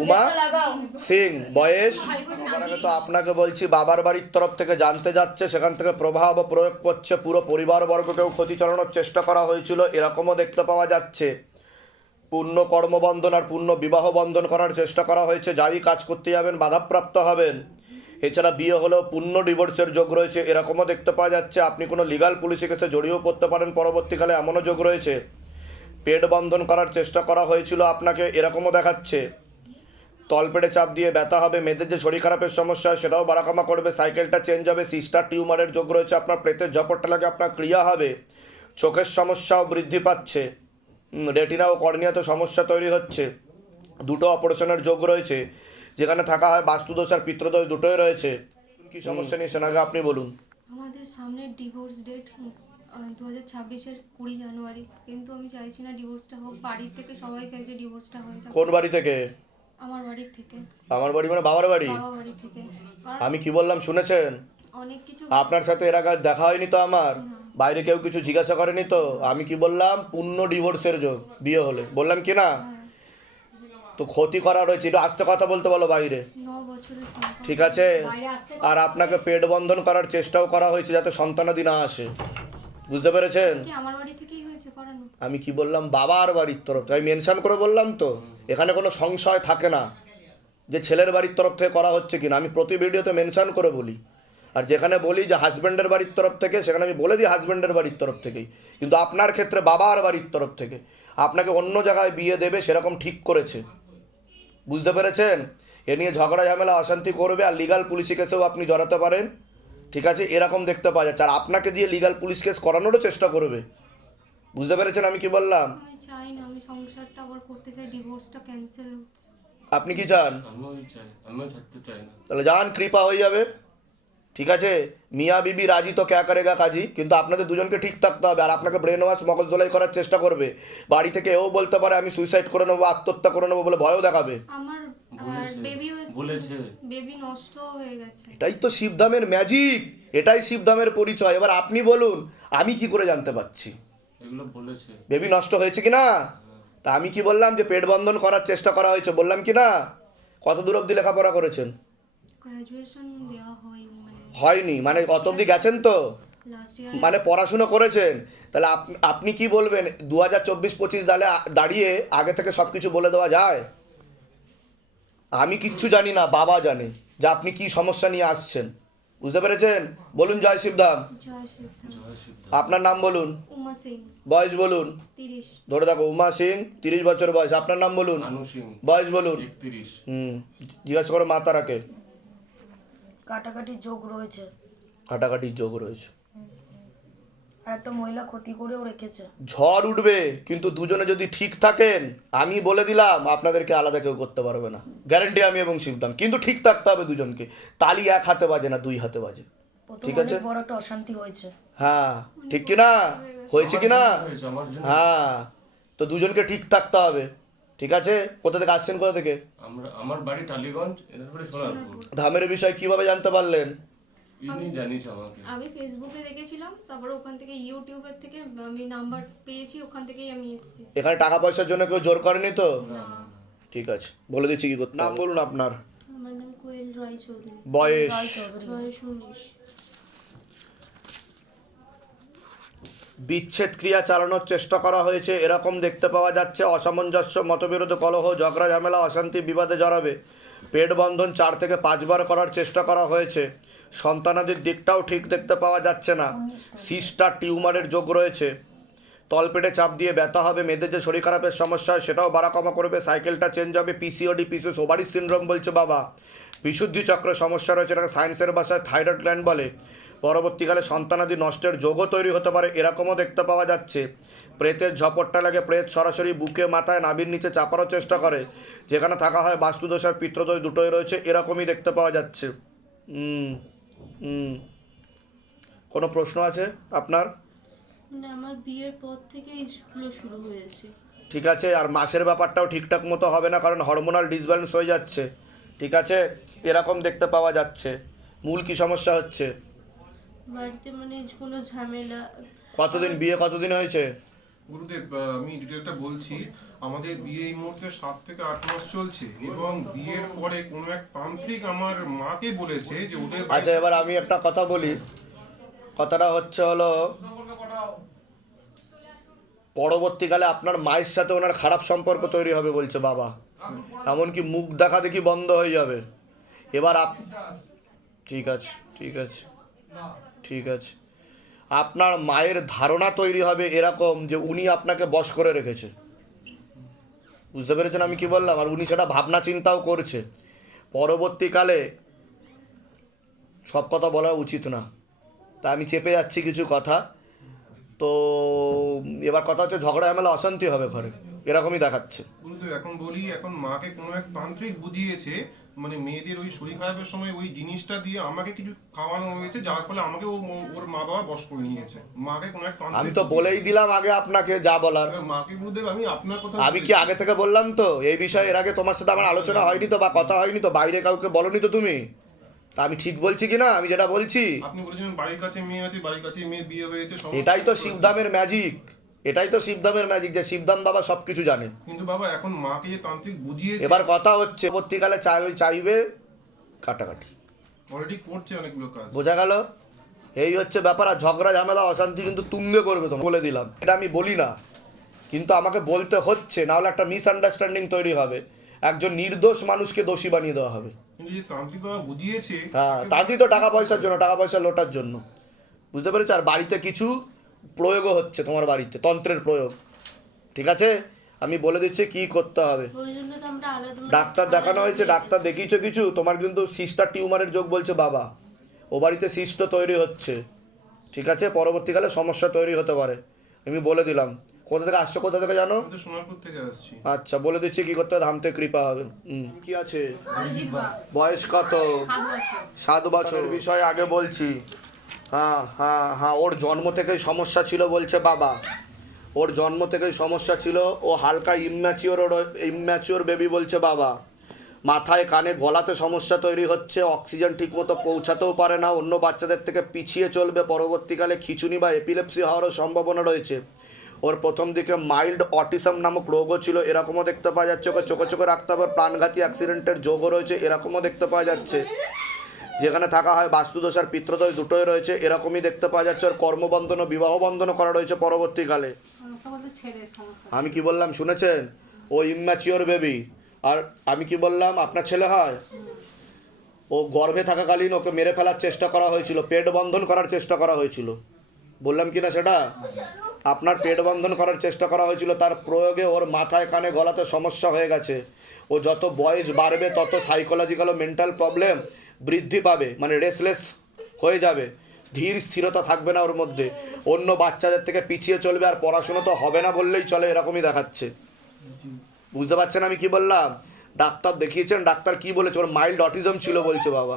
উমা সিং, বয়স? তো আপনাকে বলছি, বাবার বাড়ির তরফ থেকে জানতে যাচ্ছে, সেখান থেকে প্রভাব প্রয়োগ করছে, পুরো পরিবারবর্গকেও ক্ষতি চালানোর চেষ্টা করা হয়েছিল, এরকমও দেখতে পাওয়া যাচ্ছে। পূর্ণ কর্মবন্ধন আর পূর্ণ বিবাহ বন্ধন করার চেষ্টা করা হয়েছে, যাই কাজ করতে যাবেন বাধাপ্রাপ্ত হবেন। এছাড়া বিয়ে হলেও পূর্ণ ডিভোর্সের যোগ রয়েছে, এরকমও দেখতে পাওয়া যাচ্ছে। আপনি কোনো লিগাল পুলিশি কেসে জড়িয়েও পড়তে পারেন পরবর্তীকালে, এমনও যোগ রয়েছে। পেট বন্ধন করার চেষ্টা করা হয়েছিল আপনাকে, এরকমও দেখাচ্ছে। তলপেটে চাপ দিয়ে ব্যথা হবে, মেয়েদের যে শরীর খারাপের সমস্যা হয় সেটাও বাড়াকামা করবে, সাইকেলটা চেঞ্জ হবে, সিস্টার টিউমারের যোগ রয়েছে, আপনার প্রেতের ঝপটটা লাগে, আপনার ক্রিয়া হবে, চোখের সমস্যাও বৃদ্ধি পাচ্ছে, রেটিনা ও কর্নিয়াতে সমস্যা তৈরি হচ্ছে, দুটো অপারেশনের যোগ রয়েছে, যেখানে থাকা হয় বাস্তুদোষ আর পিত্রদোষ দুটোই রয়েছে। কি সমস্যা নিয়ে সেনাকে আপনি বলুন। আমাদের সামনে ডিভোর্স ডেট 2026-এর 20 জানুয়ারি, কিন্তু আমি চাইছি না ডিভোর্সটা হোক। বাড়ির থেকে সবাই চাইছে ডিভোর্সটা হয়ে যাক। কোন বাড়ি থেকে? আমার বাড়ির থেকে। আমার বাড়ি মানে বাবার বাড়ি? বাবা বাড়ি থেকে। আমি কি বললাম শুনেছেন? অনেক কিছু আপনার সাথে এর আগে দেখা হয়নি তো আমার? বাইরে কেউ কিছু জিজ্ঞাসা করেনি তো? আমি কি বললাম? পূর্ণ ডিভোর্সের যোগ বিয়ে হলে, বললাম কি না? তো ক্ষতি করা রয়েছে, একটু আস্তে কথা বলতে বলো বাইরে। 9 বছরের সম্পর্ক। ঠিক আছে। আর আপনাকে পেট বন্ধন করার চেষ্টাও করা হয়েছে যাতে সন্তানাদি না আসে, বুঝতে পেরেছেন? কি আমার বাড়ি থেকেই হয়েছে করানো? আমি কি বললাম? বাবার বাড়ির তরফ থেকে, আমি মেনশন করে বললাম তো, এখানে কোনো সংশয় থাকে না যে ছেলের বাড়ির তরফ থেকে করা হচ্ছে কিনা, আমি প্রতি ভিডিওতে মেনশন করে বলি। আর যেখানে বলি যে হাজব্যান্ডের বাড়ির তরফ থেকে, সেখানে আমি বলে দিই হাজব্যান্ডের বাড়ির তরফ থেকেই। কিন্তু আপনার ক্ষেত্রে বাবার বাড়ির তরফ থেকে আপনাকে অন্য জায়গায় বিয়ে দেবে সেরকম ঠিক করেছে, বুঝতে পেরেছেন? এ নিয়ে ঝগড়া ঝামেলা অশান্তি করবে, আর লিগাল পুলিশি কেসেও আপনি জড়াতে পারেন, ঠিক আছে? এরকম দেখতে পাওয়া যাচ্ছে। আর আপনাকে দিয়ে লিগাল পুলিশ কেস করানোরও চেষ্টা করবে, বুঝতে পেরেছেন আমি কি বললাম? আমি চাই না, আমি সংসারটা আবার করতে চাই, ডিভোর্সটা ক্যান্সেল। আপনি কি চান? আমিও থাকতে চাই না। তাহলে যান, কৃপা হয়ে যাবে, ঠিক আছে? মিয়া বিবি রাজি তো ক্যা করেগা কাজী, কিন্তু আপনাদের দুজনকে ঠিক থাকতে হবে। আর আপনাকে ব্রেন ওয়াশ মগজ ধোলাই করার চেষ্টা করবে, বাড়ি থেকে এও বলতে পারে আমি সুইসাইড করে নেবো, আত্মহত্যা করে নেবো বলে ভয়ও দেখাবে। আমার বেবি বলেছে বেবি নষ্ট হয়ে গেছে। এটাই তো শিবধামের ম্যাজিক, এটাই শিবধামের পরিচয়। এবার আপনি বলুন, আমি কি করে জানতে পারছি এগুলো বলেছে? বেবি নষ্ট হয়েছে কি না? তা আমি কি বললাম? যে পেট বন্ধন করার চেষ্টা করা হয়েছে, বললাম কি না? কত দূর অবধি লেখাপড়া করেছেন? গ্র্যাজুয়েশন দেওয়া হয়নি, হয়নি মানে কত অবধি গেছেন তো? Last year. মানে পড়াশুনো করেছেন? তাহলে আপনি কি বলবেন? 2024-25 দাঁড়িয়ে আগে থেকে সব কিছু বলে দেওয়া যায়? আমি কিচ্ছু জানি না, বাবা জানে যে আপনি কি সমস্যা নিয়ে আসছেন, বুঝতে পেরেছেন? বলুন জয় শিবধাম। জয় সিদ্ধান্ত। জয় সিদ্ধ। আপনার নাম বলুন, উমা সিং, বয়স বলুন। 30। ধরে থাকো, উমা সিং, 30 বছর বয়স। আপনার নাম বলুন, আনু সিং, বয়স বলুন। 31। জিজ্ঞাসা করো মা তারাকে। কাটাকাটির যোগ রয়েছে, কাটাকাটির যোগ রয়েছে, আর একটা মহিলা ক্ষতি করেও রেখেছে। ঝড় উঠবে, কিন্তু দুজনে যদি ঠিক থাকেন, আমি বলে দিলাম আপনাদেরকে আলাদা কেউ করতে পারবে না, গ্যারেন্টি আমি এবং শিবধাম। কিন্তু ঠিক থাকতে হবে দুজনকে, তালি এক হাতে বাজে না, দুই হাতে বাজে, প্রথম ঠিক আছে? অনেক বড় একটা অশান্তি হয়েছে। হ্যাঁ, ঠিক কি না? হয়েছে কি না? হয়েছে আমার জন্য। হ্যাঁ, তো দুজনকে ঠিক থাকতে হবে, ঠিক আছে? কোথা থেকে আসছেন, কোথা থেকে? আমার বাড়ি টালিগঞ্জ, এদের বাড়ি সোনারপুর। ধামের বিষয় কিভাবে জানতে পারলেন? ইনি জানিস আমাকে। আমি ফেসবুকে দেখেছিলাম, তারপরে ওখান থেকে ইউটিউবের থেকে আমি নাম্বার পেয়েছি, ওখান থেকেই আমি এসেছি। এখানে টাকা পয়সার জন্য কেউ জোর করেনি তো? না। ঠিক আছে, বলে দিচ্ছি কি করতে। নাম বলুন আপনার, আমার নাম কোয়েল রায় চৌধুরী। বয়স? রায় চৌধুরী। বয়স 19। বিচ্ছেদ ক্রিয়া চালানোর চেষ্টা করা হয়েছে, এরকম দেখতে পাওয়া যাচ্ছে। অসামঞ্জস্য, মতবিরোধ, কলহ, ঝগড়া ঝামেলা, অশান্তি, বিবাদে জড়াবে। পেট বন্ধন 4 থেকে 5 বার করার চেষ্টা করা হয়েছে। সন্তানাদির দিকটাও ঠিক দেখতে পাওয়া যাচ্ছে না। সিস্টার টিউমারের যোগ রয়েছে। তলপেটে চাপ দিয়ে ব্যথা হবে, মেয়েদের যে শরীর খারাপের সমস্যা হয় সেটাও বাড়া কমা করবে, সাইকেলটা চেঞ্জ হবে, পিসিওডি, পিসিওস, ওভারি সিনড্রোম বলছে বাবা। বিশুদ্ধি চক্রের সমস্যা রয়েছে, এটাকে সায়েন্সের ভাষায় থাইরয়েড গ্ল্যান্ড বলে। পরবর্তীকালে সন্তানাদি নষ্টের যোগও তৈরি হতে পারে, এরকমও দেখতে পাওয়া যাচ্ছে। প্রেতের ঝপটটা লাগে, প্রেত সরাসরি বুকে, মাথায়, নাভির নিচে চাপারও চেষ্টা করে, যেখানে থাকা হয় বাস্তুদোষ আর পিত্রদোষ দুটোই রয়েছে, এরকমই দেখতে পাওয়া যাচ্ছে। কোনো প্রশ্ন আছে আপনার? মানে আমার বিয়ের পর থেকে এইগুলো শুরু হয়েছে। ঠিক আছে, আর মাসের ব্যাপারটাও ঠিকঠাক মতো হবে না, কারণ হরমোনাল ডিসব্যালেন্স হয়ে যাচ্ছে, ঠিক আছে? এরকম দেখতে পাওয়া যাচ্ছে। মূল কি সমস্যা হচ্ছে? বাড়িতে মানে কোনো ঝামেলা। কতদিন বিয়ে কতদিন হয়েছে? গুরুদেব, আমি ডিটেলটা বলছি। আমাদের বিয়ে এই মুহূর্তে 7 থেকে 8 মাস চলছে এবং বিয়ের পরে কোনো এক তান্ত্রিক আমার মাকে বলেছে যে ওদের আচ্ছা, এবার আমি একটা কথা বলি। কথাটা হচ্ছে হলো, পরবর্তীকালে আপনার মায়ের সাথে ওনার খারাপ সম্পর্ক তৈরি হবে বলছে বাবা, এমনকি মুখ দেখা দেখি বন্ধ হয়ে যাবে। এবার ঠিক আছে, ঠিক আছে, ঠিক আছে। আপনার মায়ের ধারণা তৈরি হবে এরকম যে উনি আপনাকে বশ করে রেখেছে। বুঝতে পেরেছেন আমি কি বললাম? আর উনি সেটা ভাবনা চিন্তাও করছে। পরবর্তীকালে সব কথা বলা উচিত না, তা আমি চেপে যাচ্ছি কিছু কথা। তো এবার কথা হচ্ছে ঝগড়া ঝামেলা অশান্তি হবে ঘরে, এরকমই দেখাচ্ছে। গুরুদেব, এখন বলি, এখন মাকে কোনো এক তান্ত্রিক বুঝিয়েছে, মানে মেয়েদের ওই শরীর খারাপের সময় ওই জিনিসটা দিয়ে আমাকে কিছু খাওয়ানো হয়েছে, যার ফলে আমাকে ওর মা বাবা বশ করে নিয়েছে। মাকে কোনো এক আমি তান্ত্রিক তো বলেই দিলাম আগে আপনাকে যা বলার। এবার মাকে গুরুদেব আমি আপনার কথা আমি কি আগে থেকে বললাম তো এই বিষয়ে? এর আগে তোমার সাথে আমার আলোচনা হয়নি তো, বা কথা হয়নি তো? বাইরে কাউকে বলনি তো তুমি? তা আমি ঠিক বলছি কি না আমি যেটা বলছি? আপনি বলেছেন বাড়ির কাছে মেয়ে আছে, বাড়ির কাছে মেয়ের বিয়ে হয়েছে, সমস্ত এটাই তো কিছু শিবধামের ম্যাজিক, এটাই তো শিবধামের ম্যাজিক, যে শিবধাম বাবা সব কিছু জানে। কিন্তু বাবা এখন মাকে যে তান্ত্রিক বুঝিয়েছে এবার কথা হচ্ছে পরবর্তীকালে চাইবে কাটাকাটি, অলরেডি করছে অনেকগুলো কাজ। বোঝা গেল? এই হচ্ছে ব্যাপার। আর ঝগড়া ঝামেলা অশান্তি কিন্তু তুঙ্গে করবে, তো বলে দিলাম। এটা আমি বলি না, কিন্তু আমাকে বলতে হচ্ছে, নাহলে একটা মিসআন্ডারস্ট্যান্ডিং তৈরি হবে, একজন নির্দোষ মানুষকে দোষী বানিয়ে দেওয়া হবে। কিন্তু যে তান্ত্রিক বাবা বুঝিয়েছে, হ্যাঁ, তাঁতি তো টাকা পয়সার জন্য, টাকা পয়সা লোটার জন্য, বুঝতে পেরেছো? আর বাড়িতে কিছু প্রয়োগও হচ্ছে, তোমার বাড়িতে তন্ত্রের প্রয়োগ। ঠিক আছে, আমি বলে দিচ্ছি কি করতে হবে। ওই জন্য তো আমরা আলাদা ডাক্তার দেখানো হয়েছে, ডাক্তার দেখিয়েছো কিছু? তোমার কিন্তু সিস্টার টিউমারের যোগ বলছে বাবা, ও বাড়িতে সিস্ট তৈরি হচ্ছে। ঠিক আছে, পরবর্তীকালে সমস্যা তৈরি হতে পারে, আমি বলে দিলাম। কোথা থেকে আসছো, কোথা থেকে জানো? আমি তো সোনারপুর থেকে আসছি। আচ্ছা, বলে দিচ্ছি কি করতে হবে, ধামতে কৃপা হবে। কি আছে, বয়স কত? 7 বছর। বিষয় আগে বলছি। হ্যাঁ হ্যাঁ হ্যাঁ, ওর জন্ম থেকেই সমস্যা ছিল বলছে বাবা, ওর জন্ম থেকেই সমস্যা ছিল। ও হালকা ইম্যাচিওর বেবি বলছে বাবা। মাথায় কানে গলাতে সমস্যা তৈরি হচ্ছে, অক্সিজেন ঠিকমতো পৌঁছাতেও পারে না, অন্য বাচ্চাদের থেকে পিছিয়ে চলবে, পরবর্তীকালে খিঁচুনি বা এপিলেপসি হওয়ারও সম্ভাবনা রয়েছে। ওর প্রথম দিকে মাইল্ড অটিজম নামক রোগও ছিল, এরকমও দেখতে পাওয়া যাচ্ছে। ওকে চোখে চোখে রাখতে হবে, প্রাণঘাতী অ্যাক্সিডেন্টের যোগও রয়েছে, এরকমও দেখতে পাওয়া যাচ্ছে। যেখানে থাকা হয় বাস্তুদোষ আর পিত্রদোষ দুটোই রয়েছে, এরকমই দেখতে পাওয়া যাচ্ছে। ওর কর্মবন্ধন ও বিবাহ বন্ধন করা রয়েছে পরবর্তীকালে। আমি কি বললাম শুনেছেন? ও ইম্যাচিওর বেবি। আর আমি কি বললাম, আপনার ছেলে হয়? ও গর্ভে থাকাকালীন ওকে মেরে ফেলার চেষ্টা করা হয়েছিল, পেট বন্ধন করার চেষ্টা করা হয়েছিল, বললাম কি না সেটা? আপনার পেট বন্ধন করার চেষ্টা করা হয়েছিল, তার প্রয়োগে ওর মাথায় কানে গলাতে সমস্যা হয়ে গেছে। ও যত বয়স বাড়বে তত সাইকোলজিক্যাল ও মেন্টাল প্রবলেম বৃদ্ধি পাবে, মানে রেসলেস হয়ে যাবে, ধীর স্থিরতা থাকবে না ওর মধ্যে, অন্য বাচ্চাদের থেকে পিছিয়ে চলবে, আর পড়াশুনো তো হবে না বললেই চলে, এরকমই দেখাচ্ছে। বুঝতে পারছেন আমি কি বললাম? ডাক্তার দেখিয়েছেন, ডাক্তার কি বলেছে? ওর মাইল্ড অটিজম ছিল বলছে বাবা।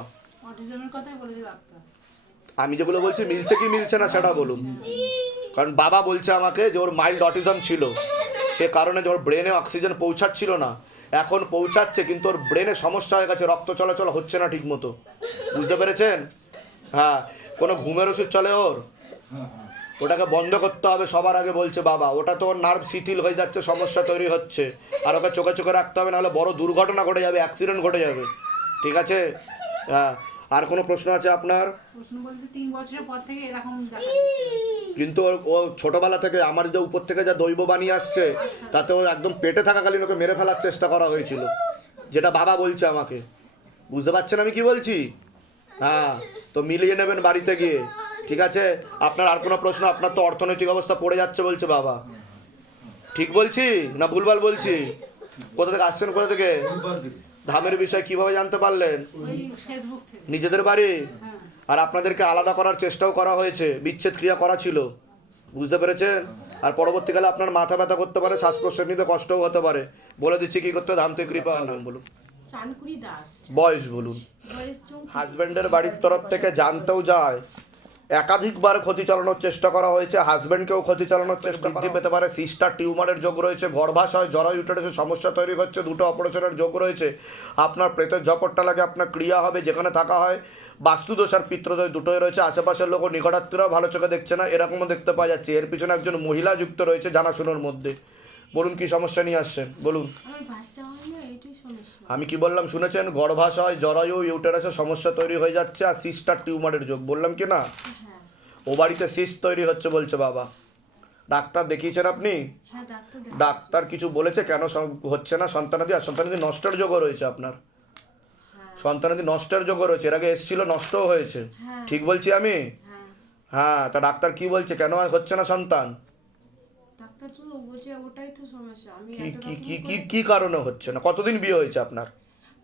অটিজমের কথাই বলেছে ডাক্তার। আমি যেগুলো বলছি মিলছে কি মিলছে না সেটা বলুন, কারণ বাবা বলছে আমাকে যে ওর মাইল্ড অটিজম ছিল, সে কারণে যে ওর ব্রেনে অক্সিজেন পৌঁছাচ্ছিল না, এখন পৌঁছাচ্ছে কিন্তু ওর ব্রেনে সমস্যা হয়ে গেছে, রক্ত চলাচল হচ্ছে না ঠিক মতো, বুঝতে পেরেছেন? হ্যাঁ, কোনো ঘুমের ওষুধ চলে ওর, ওটাকে বন্ধ করতে হবে সবার আগে বলছে বাবা। ওটা তো ওর নার্ভ শিথিল হয়ে যাচ্ছে, সমস্যা তৈরি হচ্ছে, আর ওকে চোখে চোখে রাখতে হবে, নাহলে বড় দুর্ঘটনা ঘটে যাবে, অ্যাক্সিডেন্ট ঘটে যাবে। ঠিক আছে? হ্যাঁ, আর কোনো প্রশ্ন আছে আপনার? প্রশ্ন বলতে 3 বছরের পর থেকে এরকম দেখা দিচ্ছে। কিন্তু ও ছোটবেলা থেকে আমার যে উপর থেকে যা দৈব বানিয়ে আসছে, তাতে ও একদম পেটে থাকাকালীন ওকে মেরে ফেলার চেষ্টা করা হয়েছিল, যেটা বাবা বলছে আমাকে। বুঝতে পারছেন আমি কি বলছি? হ্যাঁ, তো মিলিয়ে নেবেন বাড়িতে গিয়ে। ঠিক আছে, আপনার আর কোনো প্রশ্ন? আপনার তো অর্থনৈতিক অবস্থা পড়ে যাচ্ছে বলছে বাবা, ঠিক বলছি না ভুলভাল বলছি? কোথা থেকে আসছেন, কোথা থেকে? ধামের বিষয় কিভাবে জানতে পারলেন? ওই ফেসবুক থেকে। নিজেদের বাড়ি? হ্যাঁ। আর আপনাদেরকে আলাদা করার চেষ্টাও করা হয়েছে, বিচ্ছেদ ক্রিয়া করা ছিল, বুঝতে পেরেছেন? আর পরবর্তীকালে আপনার মাথা ব্যথা করতে পারে, শ্বাস প্রশ্বাস নিতে কষ্টও হতে পারে। বলে দিচ্ছি কি করতে, ধামতে কৃপা। নাম বলুন, চানকুনি দাস। বয়স বলুন। বয়স 34। হাজব্যান্ডের বাড়ির তরফ থেকে জানতেও যায়, একাধিকবার ক্ষতি চালানোর চেষ্টা করা হয়েছে, হাজব্যান্ডকেও ক্ষতি চালানোর চেষ্টা বৃদ্ধি পেতে পারে, সিস্টার টিউমারের যোগ রয়েছে, গর্ভাশয় জরায়ু ইউটেরাসে সমস্যা তৈরি হচ্ছে, 2টো অপারেশনের যোগ রয়েছে, আপনার প্রেতের ঝপটটা লাগে, আপনার ক্রিয়া হবে, যেখানে থাকা হয় বাস্তুদোষ আর পিত্রদোষ দুটোই রয়েছে, আশেপাশের লোক ও নিকটাত্মীয়রাও ভালো চোখে দেখছে না, এরকমও দেখতে পাওয়া যাচ্ছে। এর পিছনে একজন মহিলা যুক্ত রয়েছে জানাশোনার মধ্যে। বলুন কি সমস্যা নিয়ে আসছেন বলুন। আমার বাচ্চা হয় না, এটাই সমস্যা। আমি কি বললাম শুনেছেন? গর্ভাশয়, জরায়ু, ইউটেরাসের সমস্যা তৈরি হয়ে যাচ্ছে আর সিস্টার টিউমারের যোগ, বললাম কি না? হ্যাঁ ও বাড়িতে সিস্ট তৈরি হচ্ছে বলছে বাবা। ডাক্তার দেখিয়েছেন আপনি? হ্যাঁ ডাক্তার ডাক্তার কিছু বলেছে কেন হচ্ছে না সন্তানাদি? আর সন্তানাদি নষ্টের যোগও রয়েছে আপনার, সন্তানাদি নষ্টের যোগও রয়েছে, এর আগে এসেছিল নষ্টও হয়েছে, হ্যাঁ। ঠিক বলছি আমি? হ্যাঁ হ্যাঁ, তা ডাক্তার কি বলছে কেন আর হচ্ছে না সন্তান? ডাক্তার তো বলছে ওটাই তো সমস্যা। আমি কি এত কি রকম কি কি করে- কি কারণে হচ্ছে না? কতদিন বিয়ে হয়েছে আপনার?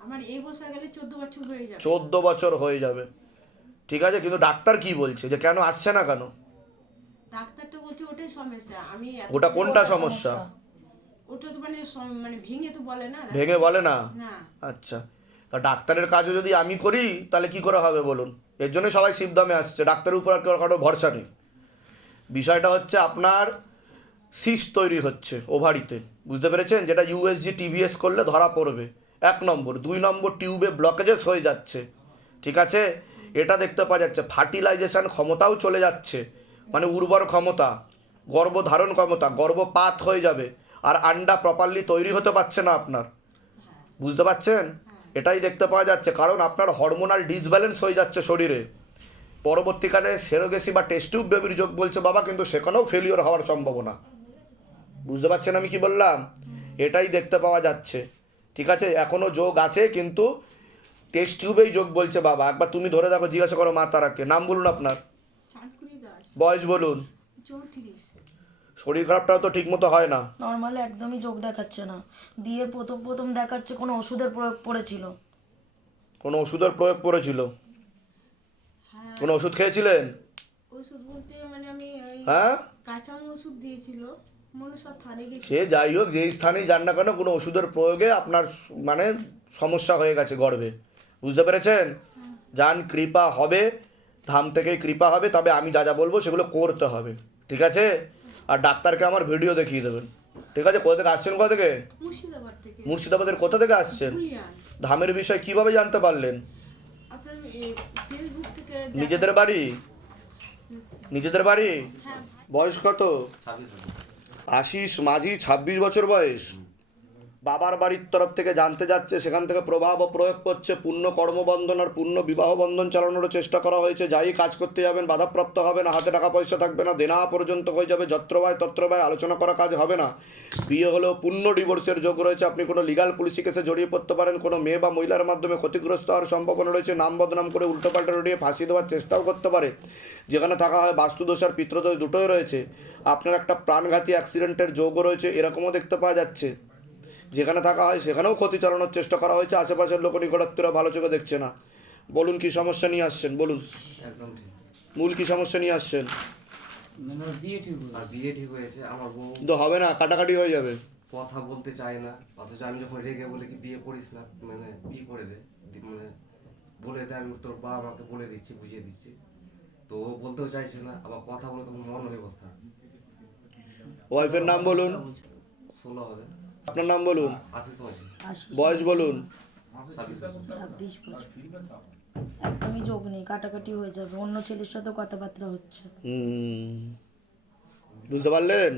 আমার এই বছর গেলে 14 বছর হয়ে যাবে। 14 বছর হয়ে যাবে, ঠিক আছে, কিন্তু ডাক্তার কি বলছে যে কেন আসছে না কেন? ডাক্তার তো বলছে ওটাই সমস্যা। আমি ওটা কোনটা সমস্যা? ওটা তো মানে মানে ভেঙে তো বলে না। ভেঙে বলে না? না আচ্ছা, তা ডাক্তারের কাজও যদি আমি করি তাহলে কি করে হবে বলুন? এর জন্য সবাই শিবধামে আসছে, ডাক্তারের উপর আর কারো ভরসা নেই। বিষয়টা হচ্ছে আপনার সিস্ট তৈরি হচ্ছে ওভারিতে, বুঝতে পেরেছেন? যেটা ইউএসজি টিভিএস করলে ধরা পড়বে, 1 নম্বর। 2 নম্বর, টিউবে ব্লকেজেস হয়ে যাচ্ছে, ঠিক আছে, এটা দেখতে পাওয়া যাচ্ছে। ফার্টিলাইজেশন ক্ষমতাও চলে যাচ্ছে, মানে উর্বর ক্ষমতা, গর্ভধারণ ক্ষমতা, গর্ভপাত হয়ে যাবে, আর আন্ডা প্রপারলি তৈরি হতে পারছে না আপনার, বুঝতে পারছেন? এটাই দেখতে পাওয়া যাচ্ছে, কারণ আপনার হরমোনাল ডিসব্যালেন্স হয়ে যাচ্ছে শরীরে। পরবর্তীকালে সেরোগেসি বা টেস্ট টিউব বেবির যোগ বলছে বাবা, কিন্তু সেখানেও ফেলিওর হওয়ার সম্ভাবনা, বুঝতে পারছেন আমি কি বললাম? এটাই দেখতে পাওয়া যাচ্ছে, ঠিক আছে। এখনও যোগ আছে কিন্তু টেস্ট টিউবেই যোগ বলছে বাবা। একবার তুমি ধরে দেখো, জিজ্ঞাসা করো মা তারাকে। নাম বলুন আপনার, চাঁদকুড়ি দাস, বয়স বলুন। 34। শরীর খারাপটাও তো ঠিক মতো হয় না। নর্মালি একদমই যোগ দেখাচ্ছে না। বিয়ের প্রথম দেখাচ্ছে কোনো ওষুধের প্রয়োগ পড়েছিল। কোনো ওষুধের প্রয়োগ করেছিল? হ্যাঁ কোনো ওষুধ খেয়েছিলেন? ওষুধ বলতে মানে আমি ওই হ্যাঁ, কাঁচা ওষুধ দিয়েছিল, মনে সব থানে গেছি। সে যাই হোক, যেই স্থানেই যান না কেন, কোনো ওষুধের প্রয়োগে আপনার মানে সমস্যা হয়ে গেছে গর্ভে, বুঝতে পেরেছেন? যান, কৃপা হবে, ধাম থেকেই কৃপা হবে, তবে আমি যা যা বলবো সেগুলো করতে হবে, ঠিক আছে? আর ডাক্তারকে আমার ভিডিও দেখিয়ে দেবেন, ঠিক আছে? কোথা থেকে আসছেন? কোথা থেকে? মুর্শিদাবাদ থেকে। মুর্শিদাবাদের কোথা থেকে আসছেন? ফুলিয়ান। ধামের বিষয় কিভাবে জানতে পারলেন? আপনার ফেসবুক থেকে নিজেদের বাড়ি? নিজেদের বাড়ি? হ্যাঁ বয়স কত? আশিস মাঝি, 26 বছর বয়স। বাবার বাড়ির তরফ থেকে জানতে যাচ্ছে, সেখান থেকে প্রভাব ও প্রয়োগ করছে, পূর্ণ কর্মবন্ধন আর পূর্ণ বিবাহ বন্ধন চালানোর চেষ্টা করা হয়েছে। যাই কাজ করতে যাবেন বাধাপ্রাপ্ত হবে না, হাতে টাকা পয়সা থাকবে না, দেনা পর্যন্ত হয়ে যাবে, যত্রবায় তত্রবায় আলোচনা করা কাজ হবে না। বিয়ে হলেও পূর্ণ ডিভোর্সের যোগ রয়েছে। আপনি কোনো লিগাল পুলিশি কেসে জড়িয়ে পড়তে পারেন, কোনো মেয়ে বা মহিলার মাধ্যমে ক্ষতিগ্রস্ত হওয়ার সম্ভাবনা রয়েছে, নাম বদনাম করে উল্টোপাল্টা রটিয়ে ফাঁসি দেওয়ার চেষ্টাও করতে পারে। যেখানে থাকা হয় বাস্তুদোষ আর পিত্রদোষ দুটোই রয়েছে। আপনার একটা প্রাণঘাতী অ্যাক্সিডেন্টের যোগও রয়েছে, এরকমও দেখতে পাওয়া যাচ্ছে। যেখানে থাকা হয় সেখানেও ক্ষতি চালানোর চেষ্টা করা হয়েছে, আশেপাশের লোক নিকটাত্মীয়রা ভালো চোখে দেখছে না। বলুন কি সমস্যা নিয়ে আসছেন বলুন, একদম ঠিক। মূল কি সমস্যা নিয়ে আসছেন? আর বিয়ে ঠিক হয়েছে, আমার বউ কিন্তু হবে না, কাটাকাটি হয়ে যাবে। কথা বলতে চায় না, অথচ আমি যখন রেগে বলে কি বিয়ে করিস না, মানে ই করে দে, মানে বলে দে, আমি তোর বাবা আমাকে বলে দিচ্ছি, বুঝিয়ে দিচ্ছি, তো ও বলতেও চাইছে না, আবার কথা বলে তখন মন হয়ে বসতে হবে। ওয়াইফের নাম বলুন। 16 হবে। আপনার নাম বলুন। আশিস মাঝি। বয়স বলুন। 26 বছর। 26 বছর। একদমই যোগ নেই, কাটাকাটি হয়ে যাবে, অন্য ছেলের সাথেও কথাবার্তা হচ্ছে। বুঝতে পারলেন?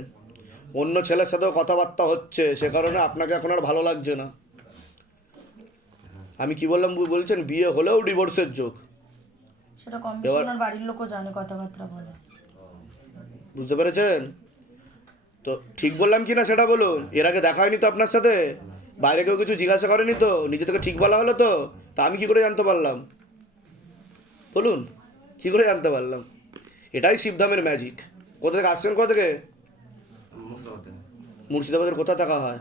অন্য ছেলের সাথেও কথাবার্তা হচ্ছে, সে কারণে আপনাকে এখন আর ভালো লাগছে না। আমি কি বললাম বলছেন? বিয়ে হলেও ডিভোর্সের যোগ, সেটা কম বেশি ওনার বাড়ির লোকও জানে, কথাবার্তা বলে। বুঝতে পেরেছেন? তো ঠিক বললাম কি না সেটা বলুন। এর আগে দেখা হয়নি তো আপনার সাথে? বাইরে কেউ কিছু জিজ্ঞাসা করেনি তো? নিজে থেকে ঠিক বলা হলো তো? তা আমি কি করে জানতে পারলাম বলুন? কি করে জানতে পারলাম? এটাই শিবধামের ম্যাজিক। কোথা থেকে আসছেন? কোথা থেকে? মুর্শিদাবাদ থেকে। মুর্শিদাবাদের কোথা থাকা হয়?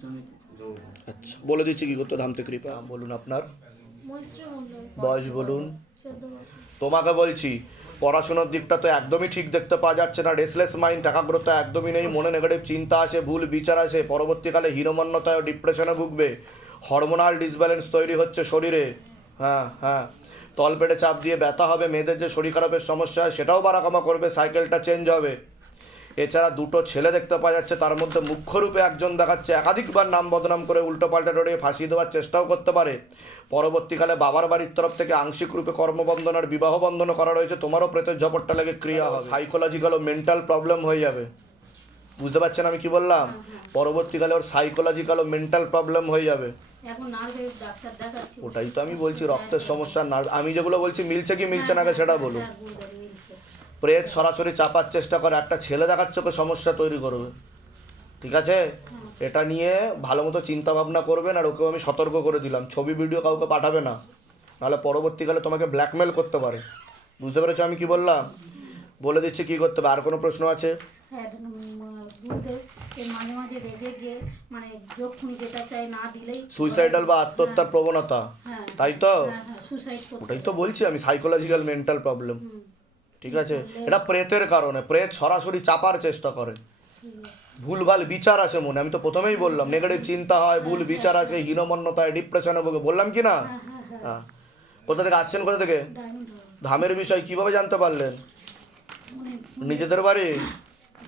জমিপুর। আচ্ছা, বলে দিচ্ছি কি করতে ধামতে কৃপা। বলুন আপনার মৈত্রী মণ্ডল, বয়স বলুন। 14 বছর। তোমাকে বলছি, পড়াশোনার দিকটা তো একদমই ঠিক দেখতে পাওয়া যাচ্ছে না। রেসলেস মাইন্ড, একাগ্রতা একদমই নেই, মনে নেগেটিভ চিন্তা আসে, ভুল বিচার আসে, পরবর্তীকালে হীনমন্যতায় ও ডিপ্রেশনে ভুগবে। হরমোনাল ডিসব্যালেন্স তৈরি হচ্ছে শরীরে। হ্যাঁ হ্যাঁ, তলপেটে চাপ দিয়ে ব্যথা হবে, মেয়েদের যে শরীর খারাপের সমস্যা হয় সেটাও বাড়াকামা করবে, সাইকেলটা চেঞ্জ হবে। এছাড়া দুটো ছেলে দেখতে পাওয়া যাচ্ছে, তার মধ্যে মুখ্য রূপে একজন দেখাচ্ছে একাধিকবার নাম বদনাম করে উল্টো পাল্টা ডরিয়ে ফাঁসিয়ে দেওয়ার চেষ্টাও করতে পারে। পরবর্তীকালে বাবার বাড়ির তরফ থেকে আংশিক রূপে কর্মবন্ধন আর বিবাহ বন্ধনও করা রয়েছে, তোমারও প্রেতের ঝপটটা লেগে ক্রিয়া হবে, সাইকোলজিক্যাল ও মেন্টাল প্রবলেম হয়ে যাবে। বুঝতে পারছেন আমি কি বললাম? পরবর্তীকালে ওর সাইকোলজিক্যাল ও মেন্টাল প্রবলেম হয়ে যাবে। এখন নার্ভের ডাক্তার দেখাচ্ছি। ওটাই তো আমি বলছি, রক্তের সমস্যা না, আমি যেগুলো বলছি মিলছে কি মিলছে না সেটা বলুন। হ্যাঁ, গুড় মিলছে। প্রেত সরাসরি চাপার চেষ্টা করে, একটা ছেলে দেখাচ্ছে ওকে সমস্যা তৈরি করবে, ঠিক আছে? এটা নিয়ে ভালো মতো চিন্তা ভাবনা করবেন, আর ওকেও আমি সতর্ক করে দিলাম ছবি ভিডিও কাউকে পাঠাবে না, নাহলে পরবর্তীকালে তোমাকে ব্ল্যাকমেল করতে পারে। বুঝতে পেরেছো আমি কি বললাম? বলে দিচ্ছি কি করতে হবে। আর কোনো প্রশ্ন আছে? হ্যাঁ, গুরুদেব এর মাঝে মাঝে রেগে গিয়ে মানে যখন যেটা চাই না দিলেই সুইসাইডাল বা আত্মহত্যার প্রবণতা, হ্যাঁ তাই তো? হ্যাঁ হ্যাঁ সুসাইড করতে। ওটাই তো বলছি আমি, সাইকোলজিক্যাল মেন্টাল প্রবলেম, ঠিক আছে? এটা প্রেতের কারণে, প্রেত সরাসরি চাপার চেষ্টা করে, ভুলভাল বিচার আসে মনে, আমি তো প্রথমেই বললাম নেগেটিভ চিন্তা হয়, ভুল বিচার আছে, হীনমন্যতায়, ডিপ্রেশনে ভোগে, বললাম কি না? হ্যাঁ। কোথা থেকে আসছেন, কোথা থেকে? ডায়মন্ড হারবার। ধামের বিষয় কিভাবে জানতে পারলেন? মানে নিজেদের বাড়ি?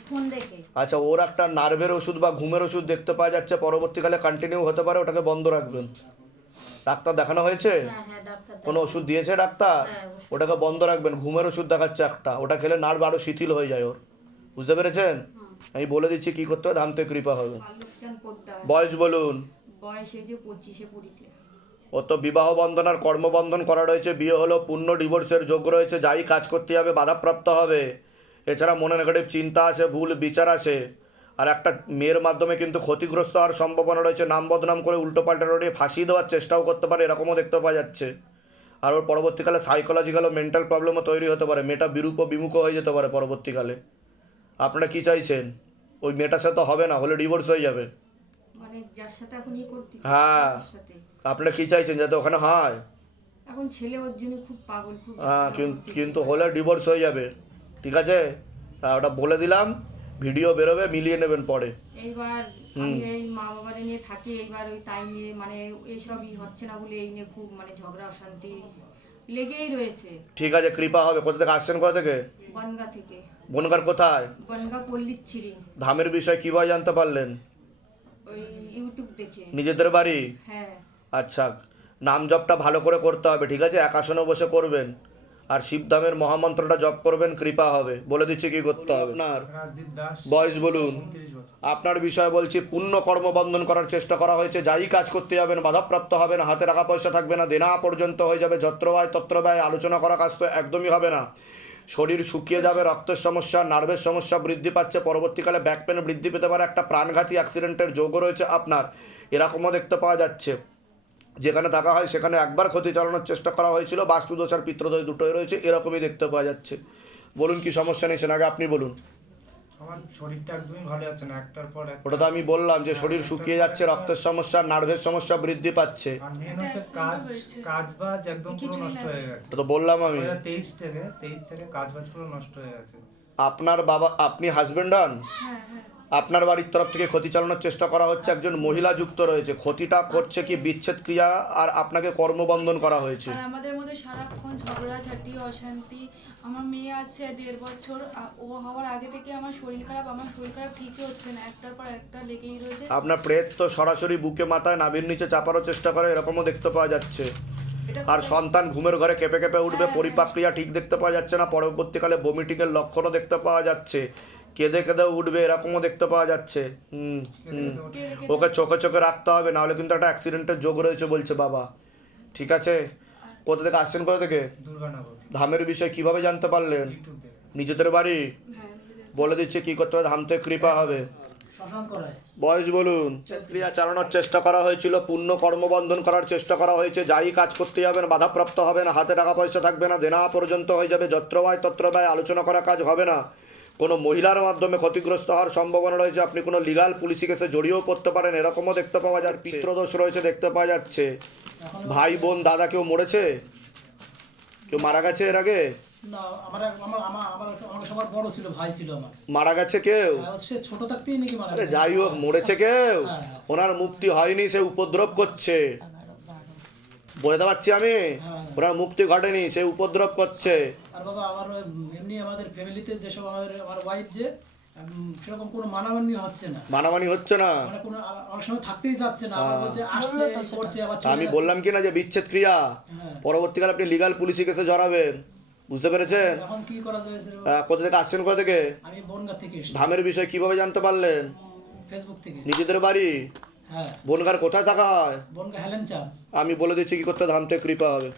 ফোন দেখে। আচ্ছা, ওর একটা নার্ভের ওষুধ বা ঘুমের ওষুধ দেখতে পাওয়া যাচ্ছে, পরবর্তীকালে কন্টিনিউ হতে পারে, ওটাকে বন্ধ রাখবেন। ডাক্তার দেখানো হয়েছে? হ্যাঁ হ্যাঁ ডাক্তার কোনো ওষুধ দিয়েছে ডাক্তার? হ্যাঁ, ওষুধ। ওটাকে বন্ধ রাখবেন। ঘুমের ওষুধ দেখাচ্ছে একটা, ওটা খেলে নার্ভ আরও শিথিল হয়ে যায় ওর। বুঝতে পেরেছেন? আমি বলে দিচ্ছি কি করতে হবে, ধামতে কৃপা হবে। আলোকচান পোদ্দার, বয়স বলুন। বয়স এই যে 25-এ পড়েছে। ও তো বিবাহ বন্ধন আর কর্মবন্ধন করা রয়েছে, বিয়ে হলো, পূর্ণ ডিভোর্সের যোগ রয়েছে, যাই কাজ করতে হবে বাধাপ্রাপ্ত হবে। এছাড়া মনে নেগেটিভ চিন্তা আসে, ভুল বিচার আসে, আর একটা মেয়ের মাধ্যমে কিন্তু ক্ষতিগ্রস্ত হওয়ার সম্ভাবনা রয়েছে, নাম বদনাম করে উল্টো পাল্টা রটিয়ে ফাঁসিয়ে দেওয়ার চেষ্টাও করতে পারে, এরকমও দেখতে পাওয়া যাচ্ছে। আর ওর পরবর্তীকালে সাইকোলজিক্যাল ও মেন্টাল প্রবলেমও তৈরি হতে পারে, মেয়েটা বিরূপ ও বিমুখ হয়ে যেতে পারে পরবর্তীকালে। আপনারা কি চাইছেন? ওই মেয়েটার সাথে তো হবে না, হলে ডিভোর্স হয়ে যাবে। মানে যার সাথে এখন করতেছে হ্যাঁ। তার সাথে আপনারা কি চাইছেন যাতে ওখানে হয়? এখন ছেলে ওর জন্য খুব পাগল, খুব হ্যাঁ, ঝগড়া করতেছে। কিন্তু হলে ডিভোর্স হয়ে যাবে, ঠিক আছে? ওটা বলে দিলাম, ভিডিও বেরোবে, মিলিয়ে নেবেন পরে। এইবার আমি এই মা বাবারে নিয়ে থাকি, এইবার ওই তাই নিয়ে মানে এইসবই হচ্ছে না বলে এই নিয়ে খুব মানে ঝগড়া অশান্তি লেগেই রয়েছে। ঠিক আছে, কৃপা হবে। কোথা থেকে আসছেন, কোথা থেকে? বনগা থেকে। বনগার কোথায়? বনগা পল্লিচ্ছিরি। ধামের বিষয় কীভাবে জানতে পারলেন? ওই ইউটিউব দেখে। নিজেদের বাড়ি? হ্যাঁ। আচ্ছা, নাম জপটা ভালো করে করতে হবে, ঠিক আছে? একাসনে বসে করবেন, আর শিবধামের মহামন্ত্রটা জপ করবেন, কৃপা হবে। বলে দিচ্ছি কি করতে হবে। আপনার রাজদীপ দাস, বয়স বলুন। 29 বছর। আপনার বিষয় বলছি, পূর্ণ কর্মবন্ধন করার চেষ্টা করা হয়েছে, যাই কাজ করতে যাবেন বাধাপ্রাপ্ত হবে না, হাতে টাকা পয়সা থাকবে না, দেনা পর্যন্ত হয়ে যাবে, যত্র ব্যয় তত্র ব্যয়, আলোচনা করা কাজ তো একদমই হবে না, শরীর শুকিয়ে যাবে, রক্তের সমস্যা, নার্ভের সমস্যা বৃদ্ধি পাচ্ছে, পরবর্তীকালে ব্যাক পেন বৃদ্ধি পেতে পারে, একটা প্রাণঘাতী অ্যাক্সিডেন্টের যোগও রয়েছে আপনার, এরকমও দেখতে পাওয়া যাচ্ছে। যেখানে থাকা হয় সেখানে একবার ক্ষতি চালানোর চেষ্টা করা হয়েছিল, বাস্তুদোষ আর পিত্রদোষ দুটোই রয়েছে, এরকমই দেখতে পাওয়া যাচ্ছে। বলুন কি সমস্যা নিয়েছেন, আগে আপনি বলুন। আমার শরীরটা একদমই ভালো যাচ্ছে না, একটার পর একটা। ওটা তো আমি বললাম যে শরীর শুকিয়ে যাচ্ছে, রক্তের সমস্যা, নার্ভের সমস্যা বৃদ্ধি পাচ্ছে, আর মেন হচ্ছে কাজ বাজ একদম পুরো নষ্ট হয়ে গেছে। ওটা তো বললাম আমি। 2023 থেকে কাজ বাজ পুরো নষ্ট হয়ে গেছে। আপনার বাবা, আপনি হাজবেন্ড হন? হ্যাঁ হ্যাঁ। আপনার বাড়ির তরফ থেকে ক্ষতি চালানোর চেষ্টা করা হচ্ছে, একজন মহিলা যুক্ত রয়েছে, ক্ষতিটা করছে কি বিচ্ছেদ ক্রিয়া, আর আপনাকে কর্মবন্ধন করা হয়েছে। আর আমাদের মধ্যে সারাক্ষণ ঝগড়াঝাটি অশান্তি। আমার মেয়ে আছে 1.5 বছর, ও হওয়ার আগে থেকে আমার শরীর খারাপ ঠিকই হচ্ছে না, একটার পর একটা লেগেই রয়েছে। আপনার প্রেত তো সরাসরি বুকে মাথায় নাভির নিচে চাপারও চেষ্টা করে, এরকমও দেখতে পাওয়া যাচ্ছে। আর সন্তান ঘুমের ঘরে কেঁপে কেঁপে উঠবে, পরিপাক্রিয়া ঠিক দেখতে পাওয়া যাচ্ছে না, পরবর্তীকালে বমিটিকের লক্ষণও দেখতে পাওয়া যাচ্ছে, কেঁদে কেঁদে উঠবে, এরকমও দেখতে পাওয়া যাচ্ছে। ওকে চোখে চোখে রাখতে হবে, নাহলে কিন্তু একটা অ্যাক্সিডেন্টের যোগ রয়েছে বলছে বাবা, ঠিক আছে? কোথা থেকে আসছেন, কোথা থেকে? দুর্গানগর। ধামের বিষয় কিভাবে জানতে পারলেন? ইউটিউব দেখে। নিজেদের বাড়ি? বলে দিচ্ছে কি করতে হবে, ধাম থেকে কৃপা হবে। বয়স বলুন। ক্রিয়া চালানোর চেষ্টা করা হয়েছিল, পূর্ণ কর্মবন্ধন করার চেষ্টা করা হয়েছে, যাই কাজ করতে যাবেন বাধাপ্রাপ্ত হবে না, হাতে টাকা পয়সা থাকবে না, দেনা পর্যন্ত হয়ে যাবে, যত্র ব্যয় তত্র ব্যয়, আলোচনা করা কাজ হবে না, কোনো মহিলার মাধ্যমে ক্ষতিগ্রস্ত হওয়ার সম্ভাবনা রয়েছে, আপনি কোনো লিগাল পুলিশি কেসে জড়িয়েও পড়তে পারেন, এরকমও দেখতে পাওয়া যাচ্ছে। পিতৃদোষ রয়েছে দেখতে পাওয়া যাচ্ছে। ভাই বোন দাদা কেউ মরেছে? কেউ মারা গেছে এর আগে? না, আমার সবার বড় ছিল, ভাই ছিল আমার। মারা গেছে কেউ? সে ছোট থাকতেই নাকি মারা আরে গেছে। যাই হোক, মরেছে কেউ, হ্যাঁ। ওনার মুক্তি হয়নি, সে উপদ্রব করছে, বুঝতে পারছি আমি, হ্যাঁ। ওনার মুক্তি ঘটেনি, সে উপদ্রব করছে। আর বাবা আমার এমনি আমাদের ফ্যামিলিতে যেসব আমার ওয়াইফ যে সেরকম কোনো মানামানি হচ্ছে না, মানামানি হচ্ছে না। মানে কোনো অনেক সময় থাকতেই যাচ্ছে না, আবার বলছে আসছে করছে আবার চলে আমি যাচ্ছে। বললাম কি না যে বিচ্ছেদ ক্রিয়া, হ্যাঁ। পরবর্তীকালে আপনি লিগাল পুলিশি কেসে জড়াবেন, বুঝতে পেরেছেন? এখন কি করা যায় স্যার? কোথা থেকে আসছেন, কোথা থেকে? আমি বনগা থেকে এসেছি, ধামের বিষয় কিভাবে জানতে পারলেন? ফেসবুক থেকে। নিজেদের বাড়ি হ্যাঁ, বনগার কোথায় থাকা হয়? বনগা হেলেঞ্চা। আমি বলে দিচ্ছি কি করতে ধাম থেকে কৃপা হবে।